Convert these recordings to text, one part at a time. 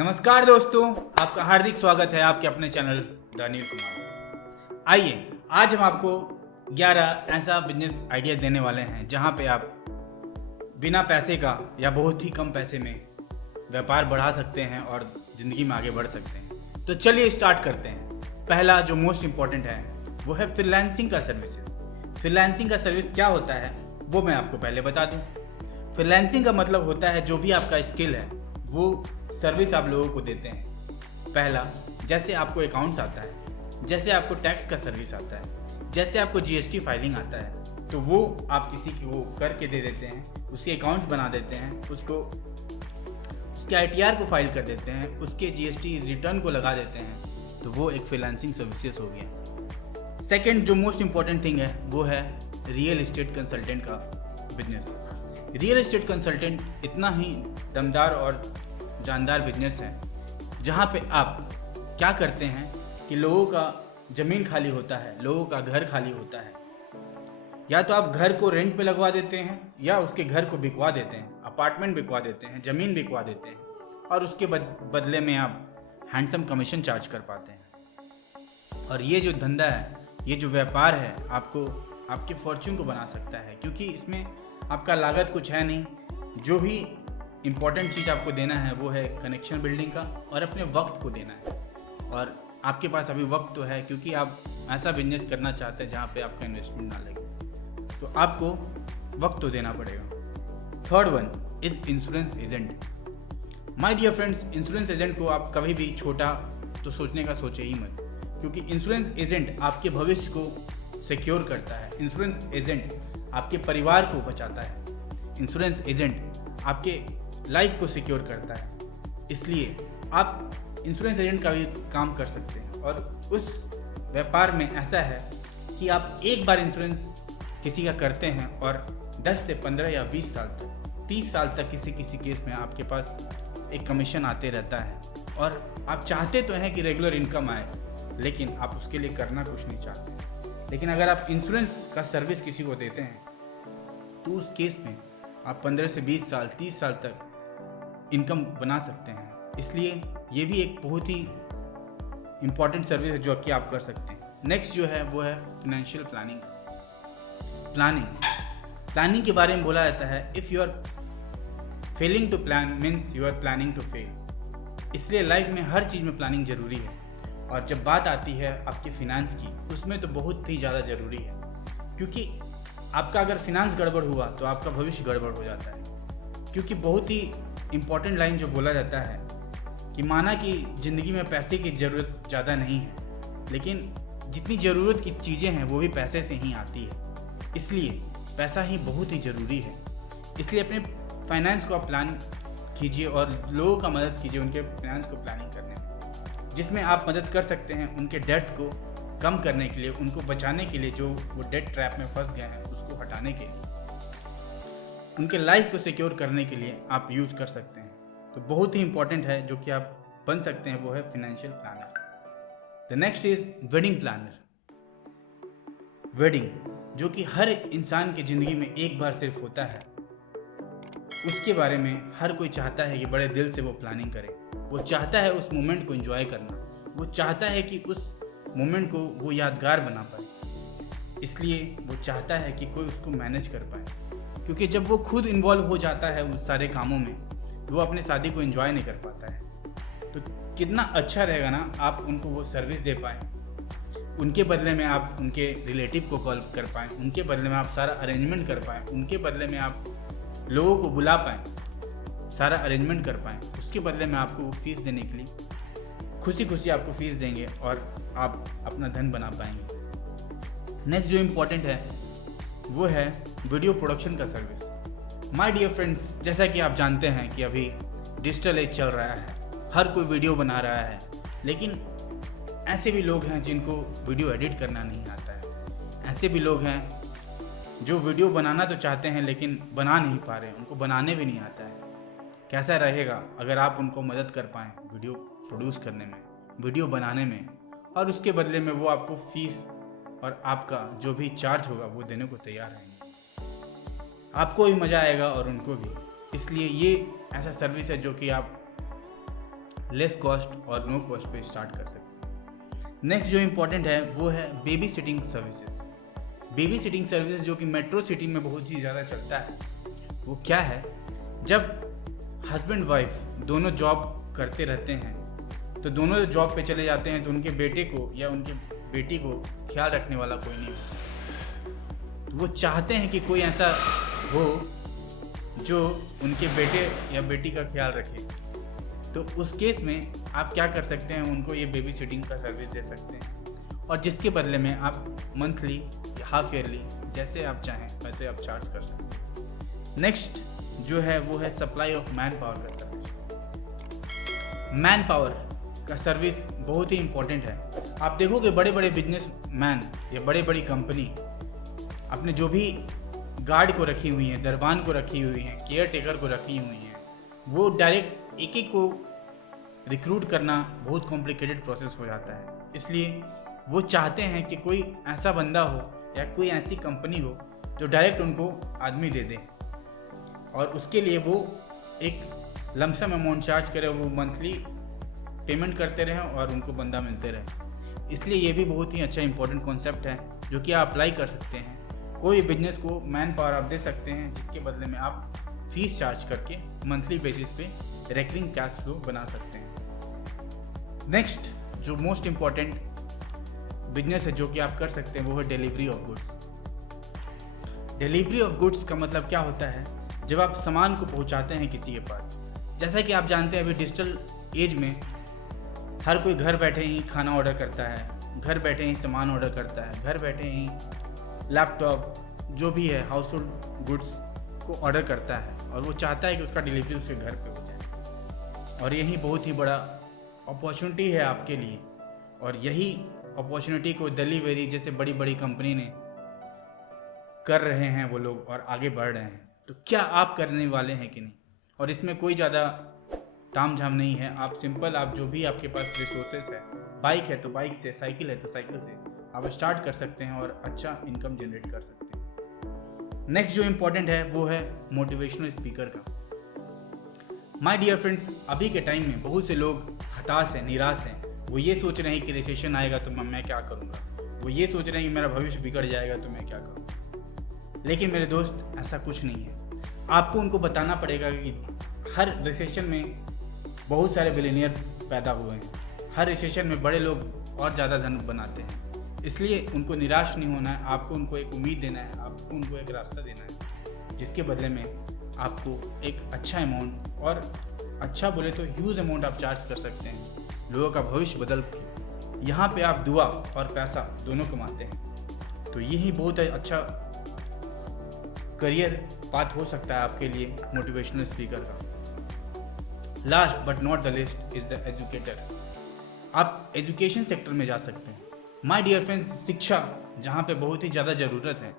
नमस्कार दोस्तों, आपका हार्दिक स्वागत है आपके अपने चैनल द अनिल कुमार। आइए आज हम आपको 11 ऐसा बिजनेस आइडिया देने वाले हैं जहां पे आप बिना पैसे का या बहुत ही कम पैसे में व्यापार बढ़ा सकते हैं और ज़िंदगी में आगे बढ़ सकते हैं। तो चलिए स्टार्ट करते हैं। पहला जो मोस्ट इम्पॉर्टेंट है वो है फ्रीलांसिंग का सर्विसेज। फ्रीलांसिंग का सर्विस क्या होता है वो मैं आपको पहले बता दूँ। फ्रीलांसिंग का मतलब होता है जो भी आपका स्किल है वो सर्विस आप लोगों को देते हैं। पहला, जैसे आपको अकाउंट्स आता है, जैसे आपको टैक्स का सर्विस आता है, जैसे आपको जीएसटी फाइलिंग आता है, तो वो आप किसी को करके दे देते हैं, उसके अकाउंट्स बना देते हैं, उसके आईटीआर को फाइल कर देते हैं, उसके जीएसटी रिटर्न को लगा देते हैं, तो वो एक फ्रीलांसिंग सर्विसेज हो गया। सेकेंड जो मोस्ट इम्पॉर्टेंट थिंग है वो है रियल एस्टेट कंसल्टेंट का बिजनेस। रियल एस्टेट कंसल्टेंट इतना ही दमदार और जानदार बिजनेस है जहाँ पे आप क्या करते हैं कि लोगों का ज़मीन खाली होता है, लोगों का घर खाली होता है, या तो आप घर को रेंट पे लगवा देते हैं या उसके घर को बिकवा देते हैं, अपार्टमेंट बिकवा देते हैं, ज़मीन बिकवा देते हैं और उसके बदले में आप हैंडसम कमीशन चार्ज कर पाते हैं। और ये जो धंधा है, ये जो व्यापार है, आपको आपके फॉर्च्यून को बना सकता है, क्योंकि इसमें आपका लागत कुछ है नहीं। जो भी इम्पॉर्टेंट चीज़ आपको देना है वो है कनेक्शन बिल्डिंग का और अपने वक्त को देना है। और आपके पास अभी वक्त तो है क्योंकि आप ऐसा बिजनेस करना चाहते हैं जहाँ पे आपका इन्वेस्टमेंट ना लगे, तो आपको वक्त तो देना पड़ेगा। Third one is insurance agent. My dear friends, insurance agent को आप कभी भी छोटा तो सोचने का सोचे ही मत, क्योंकि इंश्योरेंस एजेंट आपके भविष्य को सिक्योर करता है। इंश्योरेंस एजेंट आपके परिवार को बचाता है। इंश्योरेंस एजेंट आपके लाइफ को सिक्योर करता है। इसलिए आप इंश्योरेंस एजेंट का भी काम कर सकते हैं। और उस व्यापार में ऐसा है कि आप एक बार इंश्योरेंस किसी का करते हैं और 10 से 15 या 20 साल तक, 30 साल तक किसी केस में आपके पास एक कमीशन आते रहता है। और आप चाहते तो हैं कि रेगुलर इनकम आए, लेकिन आप उसके लिए करना कुछ नहीं चाहते। लेकिन अगर आप इंश्योरेंस का सर्विस किसी को देते हैं तो उस केस में आप 15 से 20 साल, 30 साल तक इनकम बना सकते हैं। इसलिए ये भी एक बहुत ही इम्पॉर्टेंट सर्विस है जो कि आप कर सकते हैं। नेक्स्ट जो है वो है फाइनेंशियल प्लानिंग। प्लानिंग के बारे में बोला जाता है, if you are failing to plan means you are planning to fail. इसलिए लाइफ में हर चीज़ में प्लानिंग ज़रूरी है। और जब बात आती है आपके फिनेंस की, उसमें तो बहुत ही ज़्यादा ज़रूरी है, क्योंकि आपका अगर फिनेंस गड़बड़ हुआ तो आपका भविष्य गड़बड़ हो जाता है। क्योंकि बहुत ही इम्पॉर्टेंट लाइन जो बोला जाता है कि माना कि ज़िंदगी में पैसे की ज़रूरत ज़्यादा नहीं है, लेकिन जितनी ज़रूरत की चीज़ें हैं वो भी पैसे से ही आती है। इसलिए पैसा ही बहुत ही ज़रूरी है। इसलिए अपने फाइनेंस को आप प्लान कीजिए और लोगों का मदद कीजिए उनके फाइनेंस को प्लानिंग करने में, जिसमें आप मदद कर सकते हैं उनके डेट को कम करने के लिए, उनको बचाने के लिए, जो वो डेट ट्रैप में फंस गए हैं उसको हटाने के लिए, उनके लाइफ को सिक्योर करने के लिए आप यूज़ कर सकते हैं। तो बहुत ही इंपॉर्टेंट है जो कि आप बन सकते हैं, वो है financial planner. The next is wedding planner. Wedding जो कि हर इंसान की ज़िंदगी में एक बार सिर्फ होता है, उसके बारे में हर कोई चाहता है कि बड़े दिल से वो प्लानिंग करे। वो चाहता है उस मोमेंट को एंजॉय करना, वो चाहता है कि उस मोमेंट को वो यादगार बना पाए। इसलिए वो चाहता है कि कोई उसको मैनेज कर पाए, क्योंकि जब वो खुद इन्वॉल्व हो जाता है उस सारे कामों में तो वो अपने शादी को एंजॉय नहीं कर पाता है। तो कितना अच्छा रहेगा ना आप उनको वो सर्विस दे पाएँ, उनके बदले में आप उनके रिलेटिव को कॉल कर पाएँ, उनके बदले में आप सारा अरेंजमेंट कर पाएँ, उनके बदले में आप लोगों को बुला पाएँ, सारा अरेंजमेंट कर पाएँ। उसके बदले में आपको फीस देने के लिए खुशी खुशी आपको फीस देंगे और आप अपना धन बना पाएंगे। नेक्स्ट जो इम्पोर्टेंट है वो है वीडियो प्रोडक्शन का सर्विस। माय डियर फ्रेंड्स, जैसा कि आप जानते हैं कि अभी डिजिटल एज चल रहा है, हर कोई वीडियो बना रहा है, लेकिन ऐसे भी लोग हैं जिनको वीडियो एडिट करना नहीं आता है। ऐसे भी लोग हैं जो वीडियो बनाना तो चाहते हैं लेकिन बना नहीं पा रहे, उनको बनाने भी नहीं आता है। कैसा रहेगा अगर आप उनको मदद कर पाएँ वीडियो प्रोड्यूस करने में, वीडियो बनाने में, और उसके बदले में वो आपको फीस और आपका जो भी चार्ज होगा वो देने को तैयार रहेंगे। आपको भी मज़ा आएगा और उनको भी। इसलिए ये ऐसा सर्विस है जो कि आप लेस कॉस्ट और नो कॉस्ट पे स्टार्ट कर सकते हैं। नेक्स्ट जो इम्पोर्टेंट है वो है baby sitting services. Baby sitting services जो कि मेट्रो सिटी में बहुत ही ज़्यादा चलता है, वो क्या है, जब हस्बैंड वाइफ दोनों जॉब करते रहते हैं तो दोनों जॉब पे चले जाते हैं तो उनके बेटे को या उनकी बेटी को ख्याल रखने वाला कोई नहीं होता। तो वो चाहते हैं कि कोई ऐसा हो जो उनके बेटे या बेटी का ख्याल रखे। तो उस केस में आप क्या कर सकते हैं, उनको ये बेबी सिटिंग का सर्विस दे सकते हैं और जिसके बदले में आप मंथली, हाफ ईयरली, जैसे आप चाहें वैसे आप चार्ज कर सकते हैं। नेक्स्ट जो है वो है सप्लाई ऑफ मैन पावर का सर्विस। मैन पावर का सर्विस बहुत ही इम्पोर्टेंट है। आप देखोगे बड़े बड़े बिजनेस मैन या बड़ी बड़ी कंपनी अपने जो भी गार्ड को रखी हुई हैं, दरबान को रखी हुई हैं, केयर टेकर को रखी हुई हैं, वो डायरेक्ट एक एक को रिक्रूट करना बहुत कॉम्प्लिकेटेड प्रोसेस हो जाता है। इसलिए वो चाहते हैं कि कोई ऐसा बंदा हो या कोई ऐसी कंपनी हो जो डायरेक्ट उनको आदमी दे दे और उसके लिए वो एक लमसम अमाउंट चार्ज करे, वो मंथली पेमेंट करते रहें और उनको बंदा मिलते रहे। इसलिए ये भी बहुत ही अच्छा इंपॉर्टेंट कॉन्सेप्ट है जो कि आप अप्लाई कर सकते हैं। कोई बिजनेस को मैन पावर आप दे सकते हैं जिसके बदले में आप फीस चार्ज करके मंथली बेसिस पे रिकरिंग कैश फ्लो बना सकते हैं। नेक्स्ट जो मोस्ट इम्पॉर्टेंट बिजनेस है जो कि आप कर सकते हैं वो है delivery of goods. Delivery of goods का मतलब क्या होता है, जब आप सामान को पहुंचाते हैं किसी के पास। जैसा कि आप जानते हैं अभी डिजिटल एज में हर कोई घर बैठे ही खाना ऑर्डर करता है, घर बैठे ही सामान ऑर्डर करता है, घर बैठे ही लैपटॉप जो भी है हाउस होल्ड गुड्स को ऑर्डर करता है और वो चाहता है कि उसका डिलीवरी उसके घर पे हो जाए। और यही बहुत ही बड़ा अपॉर्चुनिटी है आपके लिए और यही अपॉर्चुनिटी को डिलीवरी जैसे बड़ी बड़ी कंपनी ने कर रहे हैं वो लोग और आगे बढ़ रहे हैं। तो क्या आप करने वाले हैं कि नहीं? और इसमें कोई ज़्यादा ताम झाम नहीं है। आप सिंपल, आप जो भी आपके पास रिसोर्सेज है, बाइक है तो बाइक से, साइकिल है तो साइकिल से आप स्टार्ट कर सकते हैं और अच्छा इनकम जनरेट कर सकते हैं। नेक्स्ट जो इम्पोर्टेंट है वो है मोटिवेशनल स्पीकर का। माय डियर फ्रेंड्स, अभी के टाइम में बहुत से लोग हताश हैं, निराश हैं। वो ये सोच रहे हैं कि रिसेशन आएगा तो मैं क्या करूँगा, वो ये सोच रहे हैं कि मेरा भविष्य बिगड़ जाएगा तो मैं क्या करूँगा। लेकिन मेरे दोस्त, ऐसा कुछ नहीं है। आपको उनको बताना पड़ेगा कि हर रिसेशन में बहुत सारे बिलियनियर पैदा हुए हैं, हर रिसेशन में बड़े लोग और ज़्यादा धन बनाते हैं। इसलिए उनको निराश नहीं होना है, आपको उनको एक उम्मीद देना है, आपको उनको एक रास्ता देना है जिसके बदले में आपको एक अच्छा अमाउंट, और अच्छा बोले तो ह्यूज अमाउंट आप चार्ज कर सकते हैं, लोगों का भविष्य बदल के। यहाँ पे आप दुआ और पैसा दोनों कमाते हैं। तो यही बहुत अच्छा करियर पाथ हो सकता है आपके लिए मोटिवेशनल स्पीकर का। Last but not the list is the educator. आप एजुकेशन सेक्टर में जा सकते हैं। माय डियर फ्रेंड्स, शिक्षा जहाँ पे बहुत ही ज़्यादा ज़रूरत है,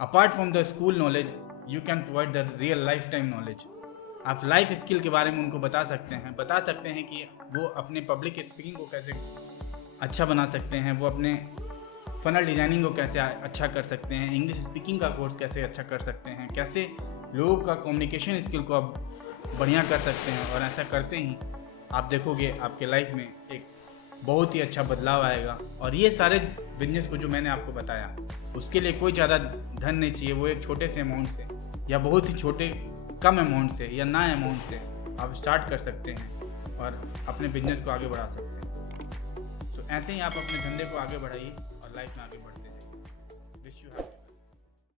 apart from the school knowledge you can provide the real life time knowledge. आप लाइफ स्किल के बारे में उनको बता सकते हैं कि वो अपने पब्लिक स्पीकिंग को कैसे अच्छा बना सकते हैं, वो अपने फनल डिज़ाइनिंग को कैसे अच्छा कर सकते हैं, इंग्लिश स्पीकिंग का कोर्स कैसे अच्छा कर सकते हैं, कैसे लोगों का कम्युनिकेशन स्किल को आप बढ़िया कर सकते हैं। और ऐसा करते ही आप देखोगे आपके लाइफ में एक बहुत ही अच्छा बदलाव आएगा। और ये सारे बिजनेस को जो मैंने आपको बताया, उसके लिए कोई ज़्यादा धन नहीं चाहिए। वो एक छोटे से अमाउंट से या बहुत ही छोटे कम अमाउंट से या ना अमाउंट से आप स्टार्ट कर सकते हैं और अपने बिजनेस को आगे बढ़ा सकते हैं। सो ऐसे ही आप अपने धंधे को आगे बढ़ाइए और लाइफ में आगे बढ़ते जाइए। Wish you happy.